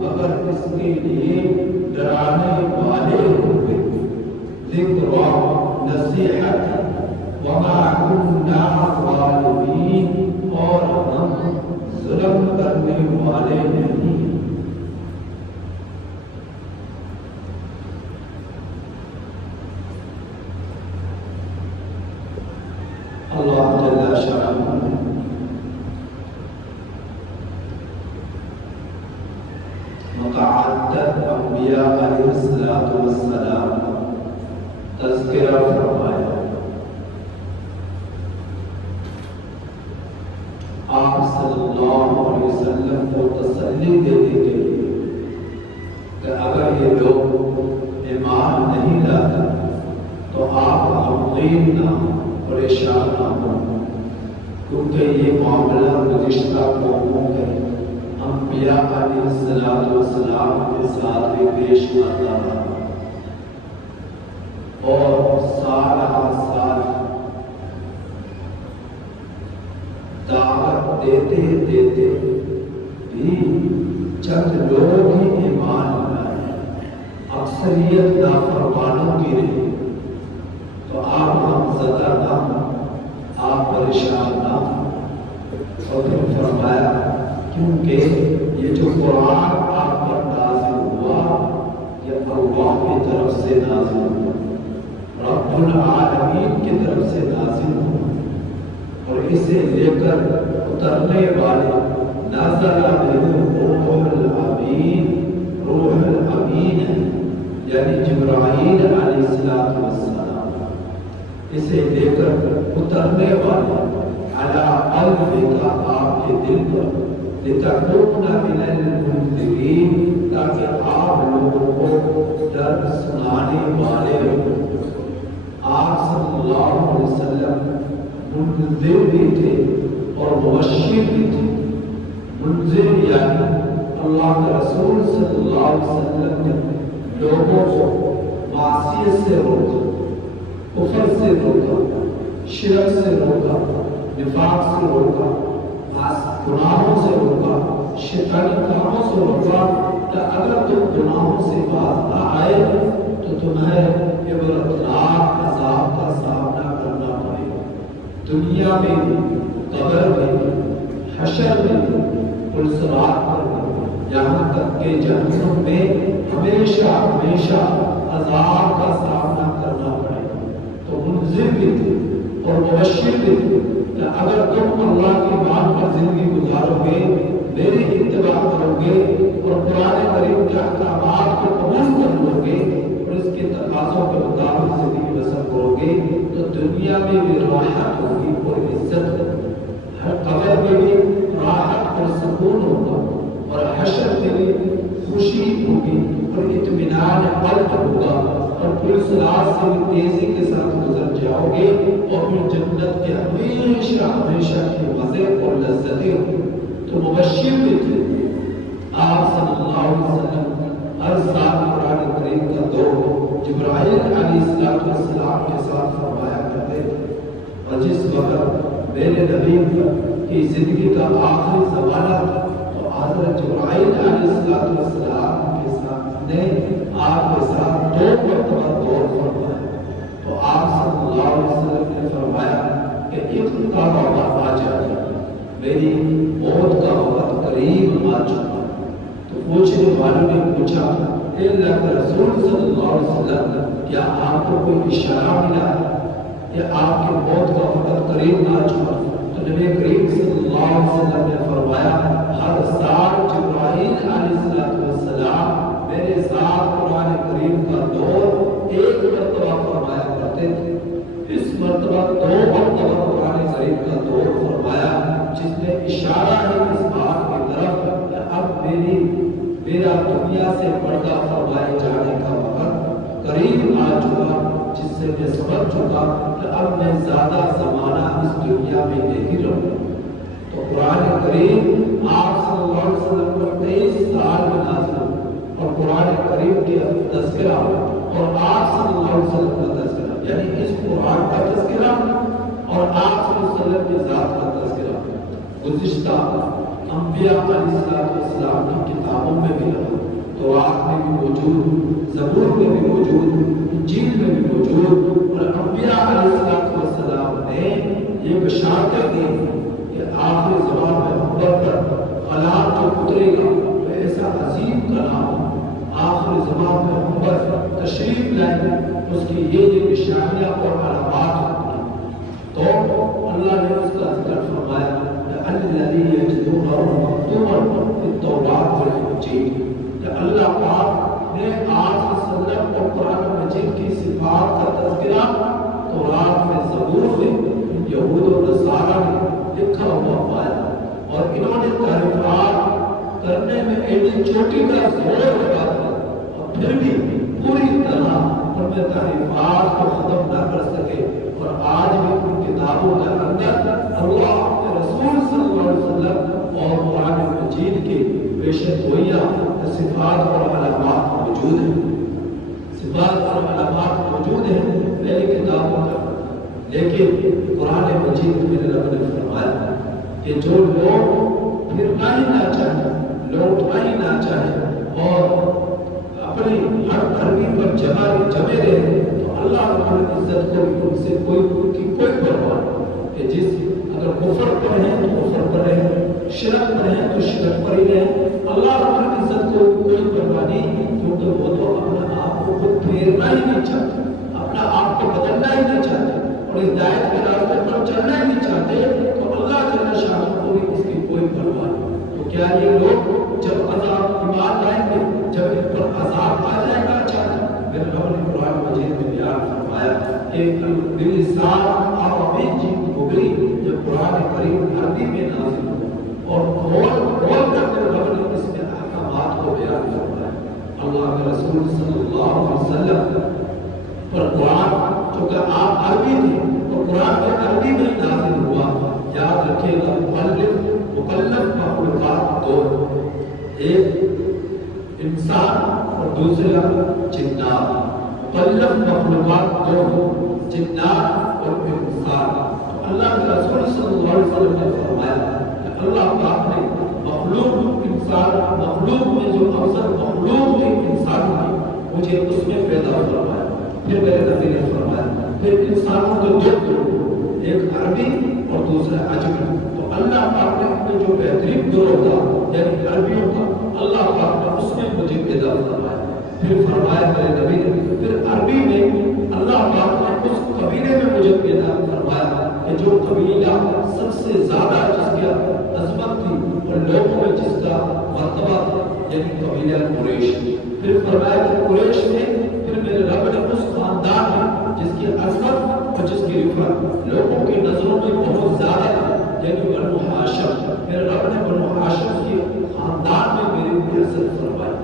مگر والے نہیں ہیں۔ اللہ جل شانہ متعدد انبیاء علیہ السلام تذکرہ فرمایا۔ آپ صلی اللہ علیہ وسلم کو تسلی دینے کے لیے کہ اگر یہ لوگ ایمان نہیں لاتے تو آپ غمگین نہ پریشان نہ ہوں، کیونکہ یہ معاملہ گزشتہ قوموں کے انبیاء علیہ السلام کے ساتھ بھی پیش آتا رہا، اور سال ہر سال دعوت دیتے دیتے بھی چند لوگ ہی ایمان لائے، اکثریت نافرمانوں کی رہی۔ تو آپ غمزدہ نہ ہوں، آپ پریشان نہ ہوں۔ اور پھر فرمایا کیونکہ یہ جو قرآن آپ پر نازل ہوا یہ اللہ کی طرف سے نازل ہوا، رب العالمین کی طرف سے نازل ہوا، اور اسے لے کر اترنے والے نازل روح الامین، روح الامین ہے یعنی جبرائیل علیہ السلام، اسے لے کر اترنے والے علی قلبک آپ کے دل پر، لتکون من المنذرین تاکہ آپ لوگوں کو درد سنانے والے ہوں۔ آپ صلی اللہ علیہ وسلم منذر بھی تھے اور مبشر بھی تھے۔ منذر یعنی اللہ کے رسول صلی اللہ علیہ وسلم نے لوگوں کو معصیت سے روکا، کفر سے روکا، شرک سے روکا، نفاق سے روکا، گناہوں سے روکا، شیطانی کاموں سے روکا کہ اگر تم گناہوں سے باز نہ آئے تو تمہیں عبرتناک عذاب کا سامنا کرنا پڑے گا، دنیا میں بھی، قبر میں بھی، حشر میں بھی، پلسرات پر بھی، یہاں تک کہ جہنم میں ہمیشہ ہمیشہ عذاب کا سامنا کرنا پڑے گا۔ تو منذر بھی تھے اور مبشر بھی تھے کہ اگر تم اللہ کی بات پر زندگی گزارو گے، میری اتباع کرو گے اور قرآن کریم کے احکامات کو قبول کر لو گے اور اس کے تقاضوں کے مطابق زندگی بسر کرو گے تو دنیا میں بھی راحت ہوگی اور عزت ہوگی، ہر قبر میں بھی راحت اور سکون ہوگا، اور حشر میں بھی خوشی ہوگی اور اطمینان قلب ہوگا، اور پولیس راز سے بھی تیزی کے ساتھ گزر جاؤ گے، اور پھر جنت کے ہمیشہ ہمیشہ کے مزے اور لذتیں ہوں۔ تو مبشر بھی تھے۔ آپ صلی اللہ علیہ وسلم ہر سال قرآن کریم کا دور جبرائیل علیہ السلام کے ساتھ فرمایا کرتے تھے، اور جس وقت میرے نبی کی زندگی کا آخری زمانہ تھا تو حضرت جبرائیل علیہ السلام کے ساتھ نے آپ کے ساتھ دو مرتبہ دور فرمایا، تو آپ صلی اللہ علیہ وسلم نے فرمایا کہ ایک کا وقت آ جائے، میری موت کا وقت قریب آ چکا۔ تو پوچھنے والوں نے پوچھا کہ اللہ کے رسول صلی اللہ علیہ وسلم کیا آپ کو کوئی اشارہ ملا ہے کہ آپ کی موت کا وقت قریب آ چکا؟ تو نبی کریم صلی اللہ علیہ وسلم نے فرمایا ہر سال جبرائیل علیہ السلام میرے ساتھ قرآن کریم کا دور ایک مرتبہ فرمایا کرتے تھے، اس مرتبہ دو مرتبہ قرآن کریم کا دور فرمایا، جس میں اشارہ ہے اس بات کی طرف کہ اب میرا دنیا سے پردہ فرمائے جانے کا وقت قریب آ چکا، جس سے میں سمجھ چکا کہ اب میں زیادہ زمانہ اس دنیا میں نہیں رہوں۔ تو قرآن کریم آپ صلی اللہ علیہ وسلم کو 23 سال میں نازل ہوا، اور قرآن کریم کے تذکرہ اور آپ صلی اللہ علیہ وسلم کا تذکرہ، یعنی اس قرآن کا تذکرہ اور آپ صلی اللہ علیہ وسلم کی ذات کا تذکرہ گزشتہ انبیاء علیہ السلام کی کتابوں میں بھی رہا، تورات میں بھی موجود، زبور میں بھی موجود، انجیل میں بھی موجود، اور انبیاء علیہ السلام نے یہ بشارتیں دی کہ آخری زمان میں محبت پر حالات جو اترے تشریف لائے اس کی یہ نشانیاں اور علامات ہوتی ہیں، تو اللہ نے اس کا ذکر فرمایا الذی یجدونه مکتوبا فی التوراۃ والانجیل، کہ اللہ پاک نے آپ صلی اللہ علیہ وسلم اور قرآن مجید کی صفات کا تذکرہ تورات میں، زبور میں یہود و نصارہ نے لکھا ہوا پایا، اور انہوں نے تعریفات کرنے میں ایڈی چوٹی کا زور لگا دیا، اور پھر بھی پوری طرح ان میں تعریفات کو ختم نہ کر سکے، اور آج بھی ان کتابوں کے اندر اللہ کے رسول صلی اللہ علیہ وسلم اور قرآن مجید کی بیشک گویا صفات اور علامات موجود ہیں، صفات اور علامات موجود ہیں پہلی کتابوں کا، لیکن قرآن مجید میں رب نے فرمایا کہ جو لوگ پھرنا ہی نہ چاہیں، لوٹنا ہی نہ چاہیں اور اپنی ہر دھرمی پر جمے رہے، تو اللہ رب العزت کو ان سے کوئی پرواہ نہیں کہ جس اگر کفر پر ہیں تو کفر پر رہیں، شرک پر ہیں تو شرک پر ہی رہیں، اللہ رب العزت کو کوئی پرواہ نہیں، کیونکہ وہ تو اپنے آپ کو خود پھیرنا ہی نہیں چاہتے، اپنا آپ کو بدلنا ہی نہیں چاہتے اور ہدایت کے راستے پر چلنا ہی نہیں چاہتے، تو اللہ جل شانہ کو بھی اس کی کوئی پرواہ نہیں۔ تو کیا یہ لوگ جب عذاب ایمان لائیں گے، جب ان پر عذاب آ جائے گا اچانک، میرے رب نے قرآن مجید میں بیان فرمایا کہ بلسان عربی مبین، جب قرآن کریم عربی میں نازل ہوا اور کھول کر کے رب نے اس میں احکامات کو بیان فرمایا، اللہ کے رسول صلی اللہ علیہ وسلم پر قرآن چونکہ آپ عربی تھے اور قرآن میں عربی میں نازل ہوا، یاد رکھے گا مکلف مخلوقات دو، ایک انسان اور دوسرا جنات، مکلف مخلوقات دو، جنات اور انسان۔ تو اللہ کے رسول صلی اللہ علیہ وسلم نے فرمایا کہ اللہ پاک نے مخلوق انسان، مخلوق میں جو افضل مخلوق میں انسان ہے مجھے اس میں پیدا فرمایا، پھر میرے نبی نے فرمایا پھر انسانوں کے دو گروہ، ایک عربی اور دوسرا عجمی، تو اللہ پاک نے اپنے جو بہترین گروہ تھا یعنی عربیوں کا، اللہ پاک نے اس میں مجھے پیدا فرمایا، پھر فرمایا میرے نبی نے پھر عربی میں اللہ پاک نے اس قبیلے میں مجھے پیدا فرمایا کہ جو قبیلہ سب سے زیادہ جس کی عظمت تھی اور لوگوں میں جس کا مرتبہ تھا، یعنی قبیلہ قریش، پھر فرمایا کہ قریش میں پھر میرے رب نے اس خاندان میں جس کی عظمت اور جس کی رفعت لوگوں کی نظروں میں بہت زیادہ تھی، یعنی بنو ہاشم، میرے رب نے بنو ہاشم کی خاندان میں میری بعثت فرمائی،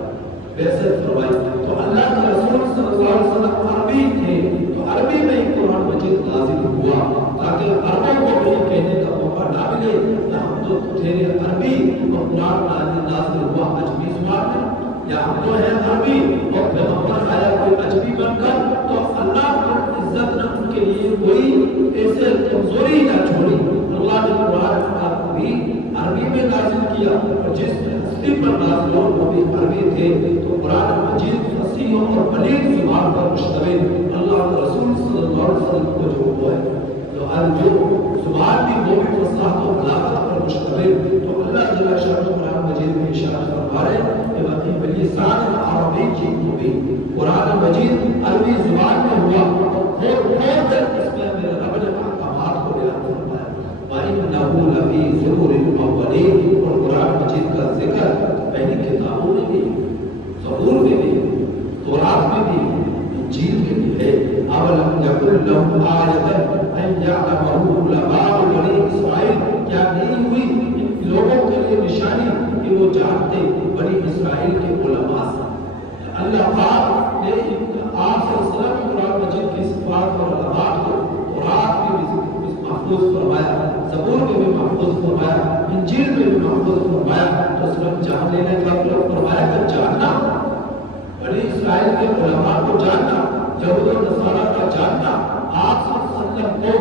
تو اللہ کے رسول صلی اللہ علیہ وسلم عربی تھے، تو عربی میں ہی قرآن مجید نازل ہوا تاکہ عربوں کو بھی کہنے کا موقع نہ ملے کہ ہم تو تیرے عربی اور قرآن نازل ہوا عجمی زبان میں، یا ہم تو ہیں عربی اور پیغمبر آیا کوئی عجمی بن کر، تو اللہ پر عزت نے ان کے لیے کوئی ایسے کمزوری نہ چھوڑی، اللہ نے قرآن بھی عربی میں نازل کیا، اور جس ہستی پر نازل ہو وہ بھی عربی تھے، تو قرآن مجید فصیح اور بلیغ زبان پر مشتمل، اللہ کے رسول صلی اللہ علیہ وسلم کو جو وہ ہے جو زبان بھی وہ بھی فصاحت و بلاغت پر مشتمل، تو اللہ جل شانہ قرآن مجید میں ارشاد فرما رہے ہیں کہ بلسان عربی مبین، قرآن مجید عربی زبان میں ہوا اور اس میں میرے رب نے احکامات کو بیان فرمایا، وَإِنَّهُ لَفِي زُبُرِ الْأَوَّلِينَ، اور قرآن مجید کا ذکر پہلی کتابوں میں بھی، زبور میں بھی، تورات میں بھی، انجیل میں بھی ہے، أَوَلَمْ يَكُنْ لَهُمْ آيَةً أَنْ يَعْلَمَهُ عُلَمَاءُ بَنِي إِسرَائِيلَ، کیا نہیں ہوئی ان لوگوں کے لیے نشانی کہ وہ جانتے بنی اسرائیل کے علماء سے، اللہ پاک نے آپ صلی اللہ علیہ وسلم قرآن مجید کی صفات اور علامات کو تورات میں بھی محفوظ فرمایا، زبور میں بھی محفوظ فرمایا، انجیل میں بھی محفوظ فرمایا، تو صرف جان لینے کا مطلب فرمایا کہ جاننا، بنی اسرائیل کے علماء کو جاننا، یہود و نصارہ کا جاننا، آپ صلی اللہ علیہ وسلم کو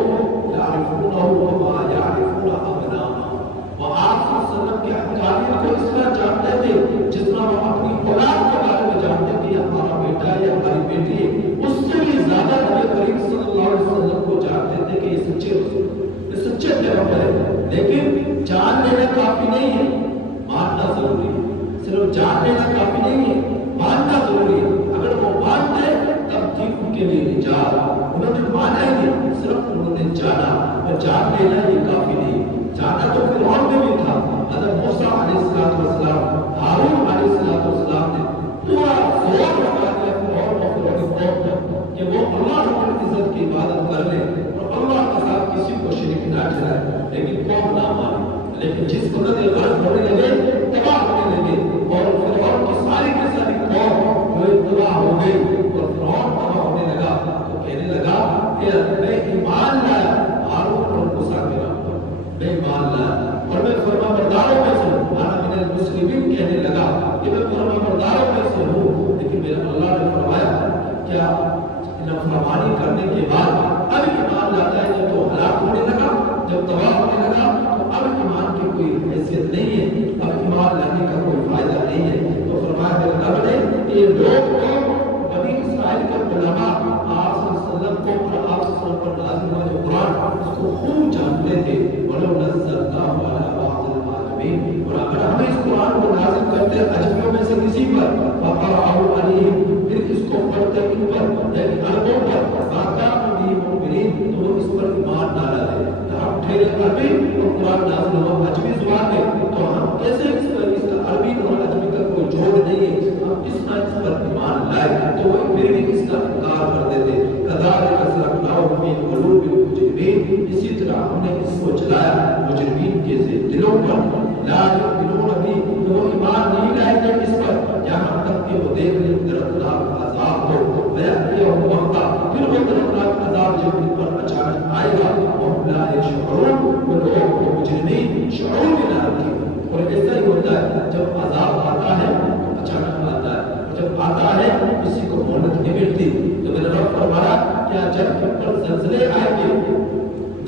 یعرفونہ وما یعرفون ابناءہم، وہ آپ صلی اللہ علیہ وسلم کے احکامات کو اس طرح جانتے تھے جس طرح وہ اپنی اولاد کے بارے میں جانتے تھے، ہمارا بیٹا ہے یا ہماری بیٹی ہے، اس سے بھی زیادہ نبی کریم صلی اللہ علیہ وسلم کو جانتے تھے کہ یہ سچے رسول، یہ سچے پیغمبر ہے، لیکن جان لینا کافی نہیں ہے، ماننا ضروری ہے، صرف جان لینا کافی نہیں ہے، ماننا ضروری ہے، اگر وہ مانتے کے لیے نجات. انہوں نے مانا ہی نہیں, صرف انہوں نے جانا, اور جان لینا یہ کافی نہیں. جانا تو فرعون میں بھی تھا. حضرت موسیٰ علیہ السلام, ہارون علیہ السلام نے پورا زور لگا دیا فرعون اور فرعون کی قوم پر کہ وہ اللہ رب العزت کی عبادت کر لیں اور اللہ کے ساتھ کسی کو شریک نہ ٹھہرائے. لیکن قوم نہ مانی. لیکن جس وقت یہ غلط ہونے لگے, تباہ ہونے لگے, اور فرعون کی ساری قوم جو تباہ ہو گئی اور فرعون تباہ ہونے لگا, تو کہنے لگا کہ میں ایمان لایا ہارون اور موسیٰ کے نام پر, میں ایمان لایا اور میں فرما برداروں میں سے ہوں. انا من المسلمین کہنے لگا کہ میں فرما برداروں میں سے ہوں. لیکن میرا اللہ نے فرمایا کیا نافرمانی کرنے کے بعد اب ایمان لاتا ہے جب تو ہلاک ہونے لگا, جب تباہ ہونے لگا, تو اب ایمان کی کوئی حیثیت نہیں ہے, اب ایمان لانے کا کوئی فائدہ نہیں ہے. تو فرمایا میرے رب نے کہ یہ لوگ تو بنی اسرائیل کے علماء آپ صلی اللہ علیہ وسلم کو اور آپ صلی اللہ علیہ وسلم پر نازل ہوا جو قرآن اس کو خوب جانتے تھے. وَلَوْ نَزَّلْنَاهُ عَلَىٰ بَعْضِ الْعَالَمِينَ, اور اگر ہم اس قرآن کو نازل کرتے اجمیوں میں سے کسی پر, فَقَرَأَهُ عَلَيْهِمْ, پھر اس کو پڑھتے ان پر یعنی عربوں پر, فَأَكَانُوا بِهِ مُؤْمِنِينَ, تو وہ اس پر ایمان نہ لاتے. ہم ٹھہرے عربی اور قرآن نازل ہوا اجمی زبان میں, تو ہم کیسے اس کا عربی اور اجمی کا کوئی جوڑ نہیں ہے, ہم کس طرح اس پر ایمان لائے, تو وہ پھر بھی اس کا انکار کرتے تھے. كَذَلِكَ سَلَكْنَاهُ فِي قُلُوبِ الْمُجْرِمِينَ, اسی طرح ہم نے اس کو چلایا مجرمین کے دلوں پر. لا يؤمنون به, تو وہ ایمان نہیں لائے گا اس پر جہاں تک کہ وہ دیکھ لیں دردناک عذاب ہو. وَيَأْتِيَهُمْ بَغْتَةً, پھر وہ دردناک عذاب جب ان پر اچانک آئے گا, وَهُمْ لَا يَشْعُرُونَ, وہ لوگ کو مجرمین شعور میں نہ رکھیں. اور ایسا ہی ہوتا ہے جب عذاب آتا ہے تو اچانک آتا ہے, اور جب آتا ہے کسی کو مہلت نہیں ملتی. تو میرے رب فرمایا کیا جب ان پر زلزلے آئیں گے,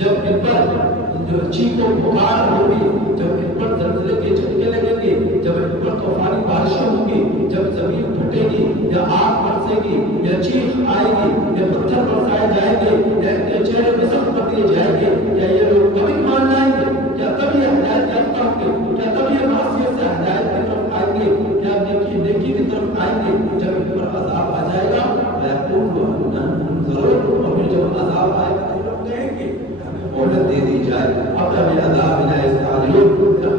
جب ان پر چیخ و پکار ہوگی, جب ان پر زلزلے کے جھٹکے لگیں گے, جب ان پر طوفانی بارشیں ہوں گی, جب زمین پھٹے گی یا آگ برسے گی یا چیخ آئے گی یا پتھر برسائے جائیں گے یا چہرے میں سخت کر دیے جائیں گے, کیا یہ لوگ کبھی مان لائیں گے؟ کیا تب یہ ہدایت یافتہ ہوں گے؟ کیا تب یہ معصیت سے ہدایت کی طرف آئیں گے؟ کیا نیکی کی طرف آئیں گے؟ جب ان پر عذاب آ جائے گا ضرور, اور پھر جب عذاب آئے گا تو لوگ کہیں گے مہلت دے دی جائے, اب ہمیں عذاب نہ استعجلوا,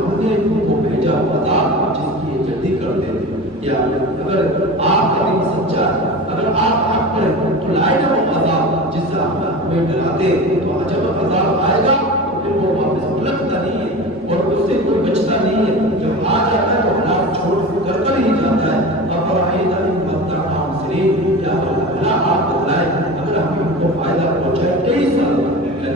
ہم نے ان کو بھیجا عذاب جس کی یہ جلدی کرتے تھے. یا اگر آپ کا دین سچا ہے, اگر آپ حق پر ہیں, تو لائے گا وہ عذاب جس سے ہمیں ڈراتے, تو جب عذاب آئے گا تو پھر وہ واپس پلٹتا نہیں ہے اور اس سے کوئی بچتا نہیں ہے. جب آ جاتا ہے تو ہلاک چھوڑ کر ہی جاتا ہے. أَفَرَأَيْتَ إِن مَّتَّعْنَاهُمْ سِنِينَ, کیا بھلا آپ بتلائیں اگر ہم ان کو فائدہ پہنچائے 23 سال,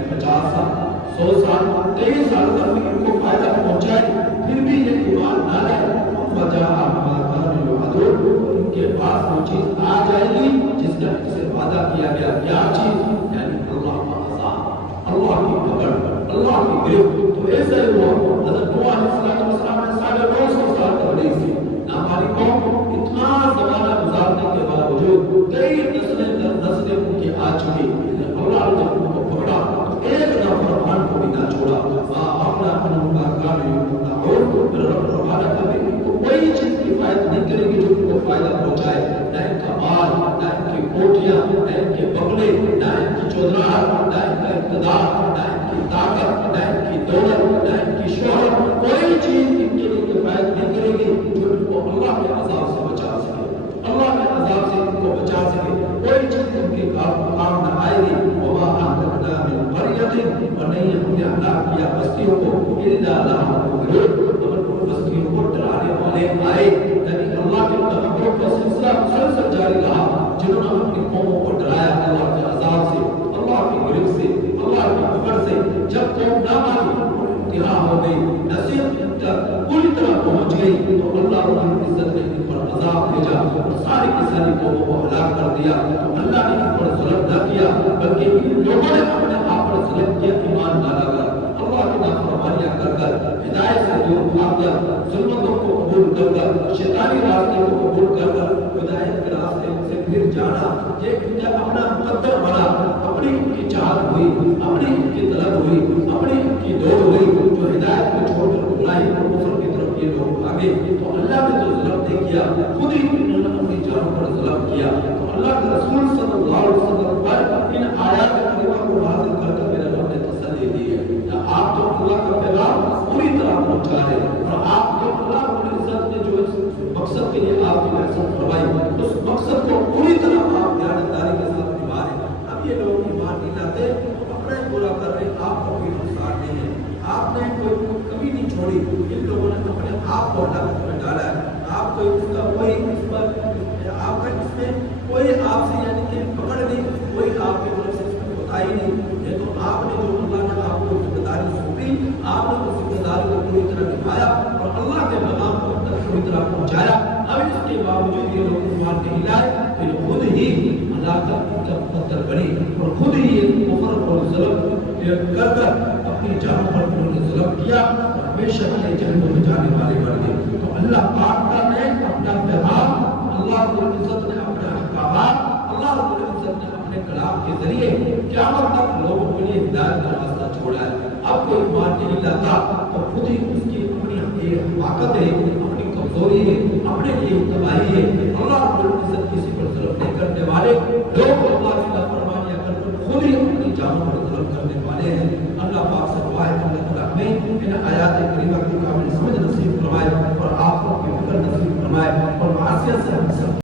50 سال, 100 سال, 23 سال تک ان کو فائدہ پہنچائے, پھر بھی یہ ایمان نہ لائے, فَجَاءَهُم مَّا كَانُوا يُوعَدُونَ, ان کے پاس وہ چیز آ جائے گی جس کا ان سے وعدہ کیا گیا. کیا چیز؟ یعنی اللہ کا عذاب, اللہ کی پکڑ, اللہ کی گرفت. تو ایسا ہی ہوا. حضرت نوح علیہ السلام نے 950 سال تبلیغ کی. ہماری قوم اتنا زمانہ گزارنے کے باوجود کئی نسلیں ان کی آ چکی, اللہ نے جب ان کو پکڑا تو ایک نافرمان کو بھی نہ چھوڑا. اپنا کا کام کوئی چیز کفایت نہیں کرے گی جو ان کو فائدہ پہنچائے, نہ ان کا مال, نہ ان کی کوٹیاں, نہ ان کے بنگلے, نہ ان کی چودراہٹ, نہ ان کا اقتدار, نہ ان کی طاقت, نہ ان کی دولت, نہ ان کی شہرت, کوئی چیز ان کے لیے کفایت نہیں کرے گی جو ان کو اللہ کے عذاب سے بچا سکے, اللہ کے عذاب سے ان کو بچا سکے. کوئی چیز ان کے کام نہ آئے گی. وما أهلكنا من قرية, اور نہیں ہم نے ہلاک کیا بستیوں کو, إلا لها منذرون, مگر بستیوں کو ڈرانے والے آئے. یعنی اللہ کے تبعوں کا سلسلہ مسلسل جاری رہا, جنہوں نے اپنی قوموں کو ڈرایا اللہ کے عذاب سے, اللہ کی گرفت سے, اللہ کی پکڑ سے. جب قوم نہ مانی, انتہا ہو گئی, نصیحت پوری طرح پہنچ گئی, تو اللہ رب العزت نے ان پر عذاب بھیجا اور ساری کی ساری قوموں کو ہلاک کر دیا. تو اللہ نے ان پر ظلم نہ کیا, بلکہ ان لوگوں نے اپنے آپ پر ظلم کیا, ایمان نہ لایا, اللہ کی نافرمانیاں کر کر, ہدایت سے دور بھاگ کر, ظلمتوں کو قبول کر کر, شیطانی راستے کو قبول کر کر, ہدایت کے راستے سے پھر جانا. یہ ان کا اپنا مقدر بنا, اپنی ان کی چاہت ہوئی, اپنی ان کی طلب ہوئی, اپنی ان کی دوڑ ہوئی, جو ہدایت کو چھوڑ کر گمراہی اور کفر کی طرف یہ لوگ بھاگے. تو اللہ نے تو ظلم نہیں کیا، خود ہی انہوں نے اپنی جانوں پر ظلم کیا۔ تو اللہ کے رسول صلی اللہ علیہ وسلم پر ان آیات کریمہ کو نازل کر کے میرے رب نے تسلی دی ہے کہ آپ تو اللہ کا پیغام پوری طرح پہنچا رہے ہیں، اور آپ جو اللہ رب العزت نے جو مقصد کے لیے آپ کی بعثت فرمائی اس مقصد کو پوری طرح آپ دیانتداری کے ساتھ نبھا رہے ہیں۔ اب یہ لوگ ایمان نہیں لاتے، اپنا ہی پورا کر رہے ہیں، آپ کو کوئی نقصان نہیں ہے، آپ نے کوئی کمی نہیں چھوڑی، ان لوگوں نے اپنے آپ کو ہلاکت میں ڈالا ہے۔ آپ کو اس کا کوئی اس پر آپ کا اس میں کوئی آپ سے یعنی کہ پکڑ نہیں، کوئی آپ کی طرف سے اس میں بتائی نہیں، یہ تو آپ نے جو اللہ نے آپ کو ذمہ داری سونپی، آپ نے اس ذمہ داری کو پوری طرح نبھایا اور اللہ کے پیغام کو تک پوری طرح پہنچایا۔ اب اس کے باوجود یہ لوگ ایمان نہیں لائے، پھر خود ہی ہلاکت کا مقدر بنی اور خود ہی کفر اور ظلم کر کر اپنی جان پر انہوں نے ظلم کیا اور ہمیشہ کے لیے جہنم میں جانے والے بن گئے۔ تو اللہ پاک کا نے اپنا پیغام، اللہ رب العزت نے اپنے احکامات، اللہ رب العزت نے اپنے کلام کے ذریعے قیامت تک لوگوں کے لیے ہدایت کا راستہ چھوڑا ہے۔ اب کوئی ایمان نہیں لاتا تو خود ہی اس کی اپنی طاقت ہے، اپنی کمزوری ہے، اپنے لیے تباہی ہے۔ اللہ رب العزت کسی پر ظلم نہیں کرنے والے لوگ اللہ کی نافرمانیاں کر کر خود ہی اپنی جانوں پر ظلم کرنے والے ہیں۔ اللہ پاک سے دعا ہے کہ اللہ تعالیٰ ہمیں ان آیات کریمہ کی کامل سمجھ نصیب فرمائے اور آخرت کی فکر نصیب فرمائے اور معصیت سے ہم سب